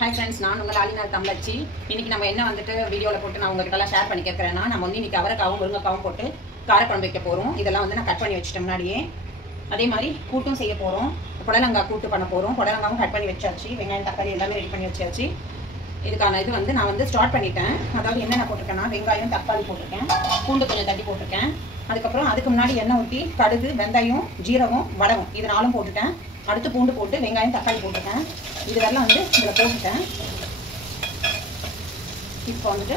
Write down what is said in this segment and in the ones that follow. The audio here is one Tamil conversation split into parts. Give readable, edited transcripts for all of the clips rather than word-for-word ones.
हाय फ्रेंड्स நான் உங்க லாலினார் தமிழச்சி இன்னைக்கு நம்ம என்ன வந்துட்டு வீடியோல போட்டு நான் உங்ககிட்ட எல்லாம் ஷேர் பண்ணிக்கிறேன்னா நம்ம வந்து இன்னைக்கு அவரைக்காவும் முருங்கைக்காவும் போட்டு காரக்குழம்பு வைக்க போறோம். இதெல்லாம் வந்து நான் கட் பண்ணி வச்சிட்டேன் முன்னாடியே. அதே மாதிரி கூட்டும் செய்ய போறோம். புடலங்காய் கூட்டு பண்ண போறோம். புடலங்காவும் கட் பண்ணி வச்சாச்சு. வெங்காயம் தக்காளி எல்லாமே ரெடி பண்ணி வச்சாச்சு. இதுக்கான இது வந்து நான் வந்து ஸ்டார்ட் பண்ணிட்டேன். அதாவது என்னென்ன போட்டுருக்கேன்னா வெங்காயம் தக்காளி போட்டுருக்கேன், பூண்டு கொஞ்சம் தட்டி போட்டுருக்கேன். அதுக்கப்புறம் அதுக்கு முன்னாடி எண்ணெய் ஊற்றி கடுகு வெந்தயம் ஜீரகம் வடகம் இது நாலும் போட்டுட்டேன். அடுத்து பூண்டு போட்டு வெங்காயம் தக்காளி போட்டுட்டேன். இதெல்லாம் வந்து இதில் போட்டுட்டேன். இப்போ வந்துட்டு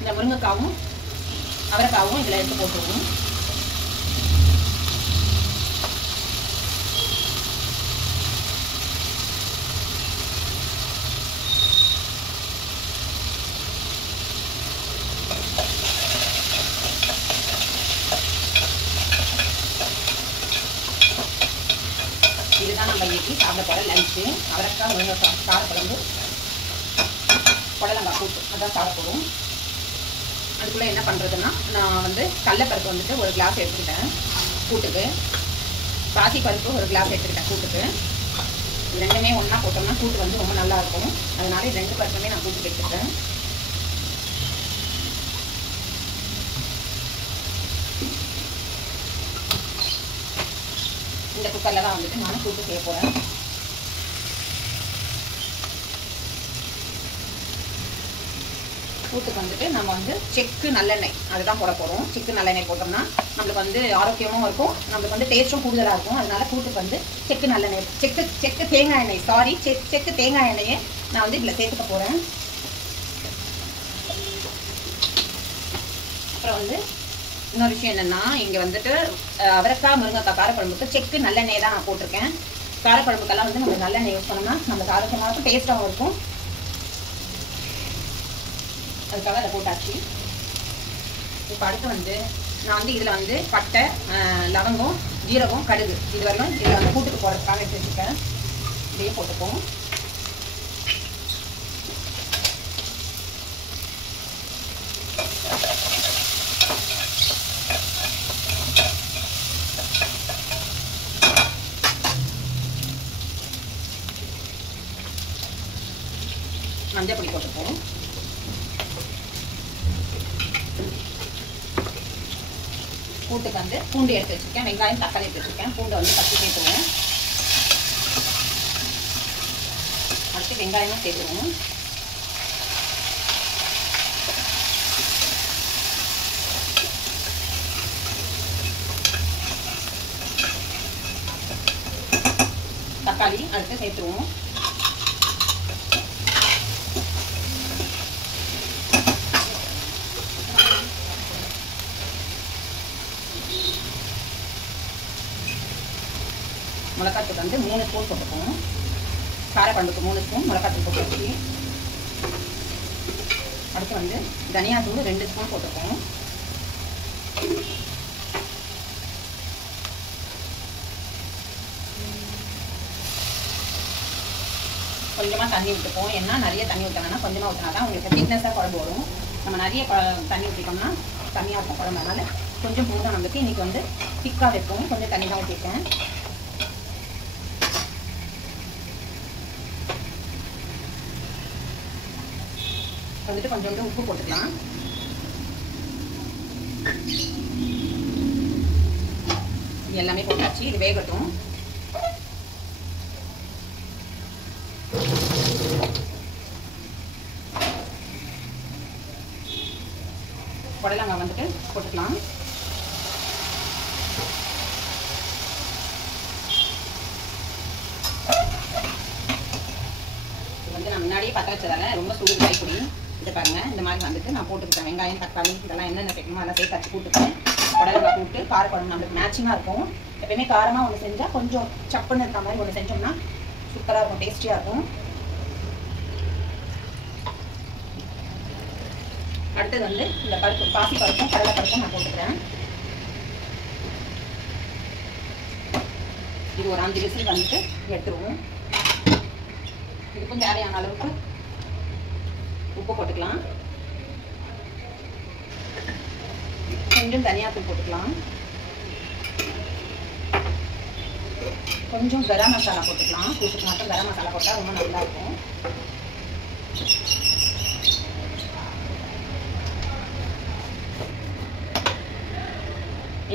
இந்த முருங்கைக்காவும் அவரைக்காவும் இதில் எடுத்து போட்டுருவோம். இதுதான் நம்ம இன்னைக்கு சாப்பிட போகிற லஞ்சு. அவரைக்காய் முருங்கைக்காய் காரக்குழம்பு புடலங்காய் கூட்டு அதான் சாப்பிட போகிறோம். அதுக்குள்ளே என்ன பண்ணுறதுன்னா நான் வந்து கடலைப்பருப்பு வந்துட்டு ஒரு கிளாஸ் எடுத்துக்கிட்டேன் கூட்டுக்கு, பாசிப்பருப்பு ஒரு கிளாஸ் எடுத்துக்கிட்டேன் கூட்டுக்கு. இது ரெண்டுமே ஒன்றா போட்டோம்னா கூட்டு வந்து ரொம்ப நல்லாயிருக்கும். அதனால இது ரெண்டு பருப்புமே நான் கூட்டுக்கு எடுத்துக்கிட்டேன். இந்த குக்கரில் தான் வந்துட்டு நான் கூட்டு செய்ய போகிறேன். கூட்டுக்கு வந்துட்டு நம்ம வந்து செக்கு நல்லெண்ணெய் அதுதான் போட போகிறோம். செக்கு நல்லெண்ணெய் போட்டோம்னா நம்மளுக்கு வந்து ஆரோக்கியமும் இருக்கும், நம்மளுக்கு வந்து டேஸ்ட்டும் கூடுதலாக இருக்கும். அதனால கூட்டுக்கு வந்து செக்கு நல்லெண்ணெய் செக்கு தேங்காய் எண்ணெய் செக்கு தேங்காய் எண்ணெயை நான் வந்து இதில் சேர்த்துக்க போகிறேன். அப்புறம் வந்து இன்னொரு விஷயம் என்னென்னா இங்கே வந்துட்டு அவரைக்காய் முருங்கைக்காய் காரக்குழம்புக்கு செக்கு நல்லெண்ணெய் தான் நான் போட்டிருக்கேன். காரக்குழம்புக்கெல்லாம் வந்து நம்ம நல்லெண்ணெய் யூஸ் பண்ணோம்னா நம்மளுக்கு ஆரோக்கியமாக டேஸ்ட்டாகவும் இருக்கும். அதுக்காக அதை போட்டாச்சு. இப்போ அடுத்து வந்து நான் வந்து இதில் வந்து பட்டை லவங்கம் ஜீரகம் கடுகு இது வரலாம் இதில் அந்த கூட்டுக்கு போடுறதுக்காக எடுத்து வச்சுருக்கேன். இதையே போட்டுப்போம். மஞ்சள் பொடி போட்டுப்போம். கூட்டுக்கு வந்து பூண்டு எடுத்து வச்சுருக்கேன், வெங்காயம் தக்காளி எடுத்து வச்சுருக்கேன். பூண்டை வந்து தட்டி சேர்த்துருவேன். அடுத்து வெங்காயமும் சேர்த்துருவோம். தக்காளி அடுத்து சேர்த்துருவோம். மிளகாத்தூள் வந்து 3 ஸ்பூன் போட்டுப்போம். காரக்குழம்புக்கு 3 ஸ்பூன் மிளகாத்தூள் போட்டு. அடுத்து வந்து தனியாத்தூள் 2 ஸ்பூன் போட்டுப்போம். கொஞ்சமாக தண்ணி ஊற்றிப்போம். ஏன்னா நிறைய தண்ணி ஊற்றினா கொஞ்சமாக ஊற்றினா தான் உங்களுக்கு திக்னஸாக குழம்பு வரும். நம்ம நிறைய தண்ணி ஊற்றிட்டோம்னா தண்ணியாக இருக்கும் குழம்பு. அதனால் கொஞ்சம் போதும். நம்மளுக்கு இன்றைக்கி வந்து திக்காக வைப்போம். கொஞ்சம் தண்ணி தான் ஊற்றிருக்கேன். வந்துட்டு கொஞ்சோண்டு உப்பு போட்டுக்கலாம். இது எல்லாமே போட்டாச்சு. இது வேகட்டும். புடலங்காய் வந்துட்டு போட்டுக்கலாம். இது வந்து நான் முன்னாடியே பற்ற வச்சதால ரொம்ப சூடு காய்க்குடி. இதை பாருங்க இந்த மாதிரி வந்துட்டு நான் போட்டுக்கிட்டேன். வெங்காயம் தக்காளி இதெல்லாம் என்னென்ன சேர்க்கணுமோ அதெல்லாம் சேர்த்து கூட்டுப்பேன். புடலங்காய் கூட்டு காரக்குழம்பு நம்மளுக்கு மேட்சிங்காக இருக்கும். எப்பயுமே காரமாக ஒன்று செஞ்சால் கொஞ்சம் சப்புன்னு இருக்கிற மாதிரி ஒன்று செஞ்சோம்னா சூப்பராக இருக்கும், டேஸ்டியாக இருக்கும். அடுத்தது வந்து இந்த பருப்பு பாசி பருப்பும் கடலை பருப்பும் நான் போட்டுக்கிறேன். இது ஒரு 5 விசில் வந்துட்டு எடுத்துருவோம். இதுக்கும் தேவையான அளவுக்கு உப்பு போட்டுக்கலாம். கொஞ்சம் தனியாத்தூள் போட்டுக்கலாம். கொஞ்சம் கரம் மசாலா போட்டுக்கலாம். கூட்டுக்கு மட்டும் கரம் மசாலா போட்டால் ரொம்ப நல்லா இருக்கும்.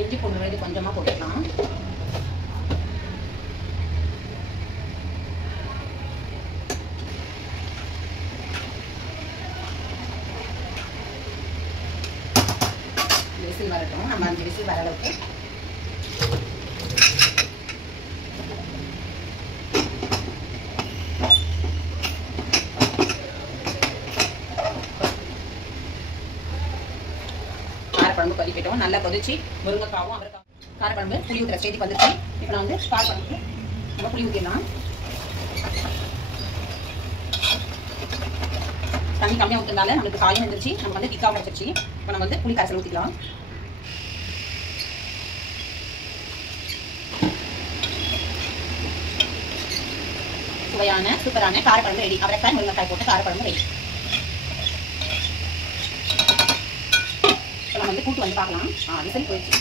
இஞ்சி பூண்டு விழுது கொஞ்சமாக போட்டுக்கலாம். விசில் வரட்டும். நம்ம 5 விசில் வர அளவுக்கு காரக்குழம்பு கொதிக்கட்டும். நல்லா கொதிச்சு முருங்கைக்காவும் அவரைக்காவும் காரக்குழம்பு புளி ஊற்றுற ஸ்டேஜுக்கு வந்துச்சு. இப்போ நான் வந்து காரக்குழம்புக்கு நம்ம புளி ஊற்றிடலாம். தண்ணி கம்மியாக ஊற்றுறதால நம்மளுக்கு காயம் வந்துருச்சு. நம்ம வந்து திக்காக வச்சிருச்சு. இப்போ நம்ம வந்து புளி கரைசல் ஊற்றிக்கலாம். சுவையான சூப்பரான காரக்குழம்பு ரெடி. அவரைக்காய் முருங்கைக்காய் போட்டு காரக்குழம்பு ரெடி. இப்போ நம்ம வந்து கூட்டு வந்து பார்க்கலாம். விசில் போயிடுச்சு.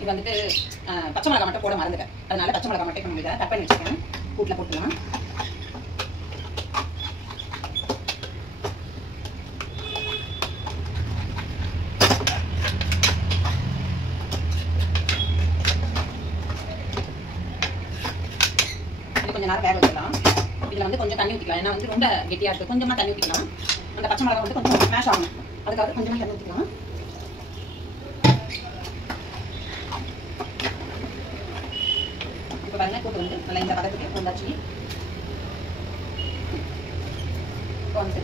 இது வந்துட்டு பச்சை மிளகாய் மட்டும் போட மறந்துட்டேன். அதனால பச்சை மிளகாய் மட்டும் நம்ம இதை கட் பண்ணி வச்சுருக்கேன். கூட்டில் போட்டுக்கலாம். இது கொஞ்சம் நேரம் வேக வச்சிடலாம். இதில் வந்து கொஞ்சம் தண்ணி ஊற்றிக்கலாம். ஏன்னா வந்து ரொம்ப கெட்டியாக இருக்குது. கொஞ்சமாக தண்ணி ஊற்றிக்கலாம். அந்த பச்சை மிளகாய் வந்து கொஞ்சம் ஸ்மாஷ் ஆகணும். அதுக்காக கொஞ்சமாக தண்ணி ஊற்றிக்கலாம். இப்போ பாருங்க கூட்டு வந்து நல்லா இந்த பதத்துக்கு வந்தாச்சு. இப்போ வந்து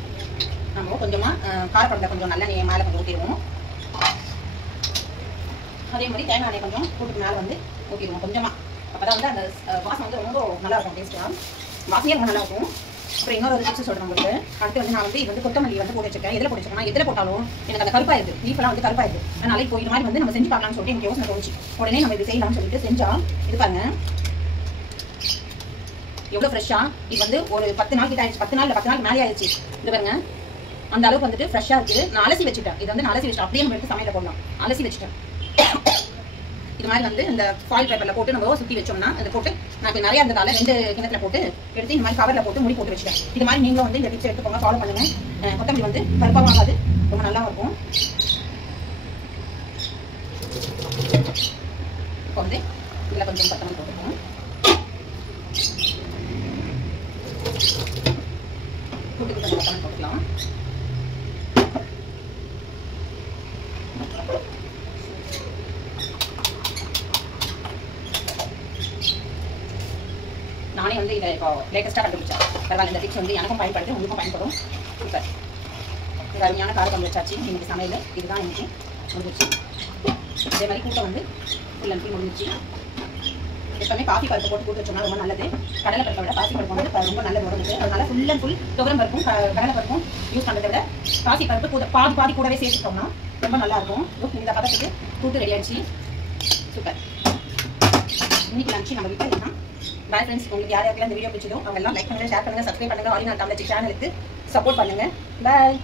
நம்ம கொஞ்சமாக காரக்குழம்புல கொஞ்சம் நல்லெண்ணெய் மேலே கொஞ்சம் ஊற்றிடுவோம். அதே மாதிரி தேங்காய் எண்ணெய் கொஞ்சம் கூட்டுக்கு மேலே வந்து ஊற்றிடுவோம் கொஞ்சமாக. அப்போ தான் வந்து அந்த வாசம் வந்து ரொம்ப நல்லா இருக்கும். டேஸ்ட்டாக வாசனையே ரொம்ப நல்லா இருக்கும். அப்புறம் இன்னொரு ஒரு டிப்ஸ் சொல்கிறேன் உங்களுக்கு. அடுத்து வந்து நான் வந்து இது வந்து கொத்தமல்லி வந்து போட்டு வச்சிருக்கேன். எதில் போட்டு வச்சிருக்கேன், எதில் போட்டாலும் எனக்கு அந்த கருப்பாயிருது. லீஃபெல்லாம் வந்து கருப்பாயிருது. அதனால இப்போ இது மாதிரி வந்து நம்ம செஞ்சு பார்க்கலாம்னு சொல்லிட்டு எனக்கு யோசனை தோணுச்சு. உடனே நம்ம இது செய்யலாம்னு சொல்லிட்டு செஞ்சால் இது பாருங்க எவ்வளோ ஃப்ரெஷ்ஷாக. இது வந்து ஒரு 10 நாள் கிட்ட ஆயிடுச்சு. 10 நாள் மேலே ஆயிடுச்சு. இது பாருங்க அந்த அளவுக்கு வந்துட்டு ஃப்ரெஷ்ஷாக இருக்குது. நான் அலசி வச்சுட்டேன். இது வந்து நான் அலசி வச்சுட்டேன். அப்படியே நம்ம எடுத்து சமையல போடலாம். அலசி வச்சுட்டேன். இது மாதிரி வந்து இந்த ஃபாயில் பேப்பரில் போட்டு நம்ம சுற்றி வச்சோம்னா அது போட்டு நான் இப்போ நிறையா இருந்ததால 2 கிணத்துல போட்டு எடுத்து இந்த மாதிரி கவரில் போட்டு முடி போட்டு வச்சுட்டேன். இது மாதிரி நீங்களும் வந்து இந்த டிப்ஸ் எடுத்துக்கோங்க, ஃபாலோ பண்ணுங்கள். கொத்தமல்லி வந்து கருப்பாகவும் ஆகாது, ரொம்ப நல்லா இருக்கும். இப்போ வந்து இதில் கொஞ்சம் கொத்தமல்லி போட்டுக்கோங்க. கூட்டுக்கு கொஞ்சம் கொத்தமல்லி போட்டுக்கலாம். நானே வந்து இதை இப்போ லேட்டஸ்ட்டாக கண்டுபிடிச்சேன். பரவாயில்ல, இந்த டிப்ஸ் வந்து எனக்கும் பயன்படுது, உங்களுக்கும் பயன்படும். சூப்பர். இது அருமையான காரக்குழம்பு வச்சாச்சு. இன்னைக்கு சமையல் இதுதான் இன்னைக்கு முடிஞ்சிச்சு. இதே மாதிரி கூட்டம் வந்து ஃபுல் அண்ட் ஃபுல் முடிஞ்சிச்சு. எப்பவுமே காஃபி பருப்பு போட்டு கூட்டு வச்சோம்னா ரொம்ப நல்லது. கடலை பருப்பை விட பாசி பருப்பு வந்து ரொம்ப நல்லது உடம்புக்கு. அதனால ஃபுல் அண்ட் ஃபுல் துவரம் பருப்பும் கடலை பருப்பும் யூஸ் பண்ணுறதை விட பாசி பருப்பு கூட பாதி கூடவே சேர்த்துட்டோம்னா ரொம்ப நல்லாயிருக்கும். இந்த பதத்துக்கு கூட்டு ரெடி ஆயிடுச்சு. சூப்பர். இன்னைக்கு லஞ்சு நம்ம வீட்டில் இதுதான். Bye friends. உங்களுக்கு யார் யாருக்கெல்லாம் இந்த வீடியோ பிடிச்சதோ அவங்க எல்லாம் லைக் பண்ணுங்கள், ஷேர் பண்ணுங்கள், சப்ஸ்கிரைப் பண்ணுங்கள். ஆலினா தமிழச்சி சேனலுக்கு சப்போர்ட் பண்ணுங்கள். பாய்.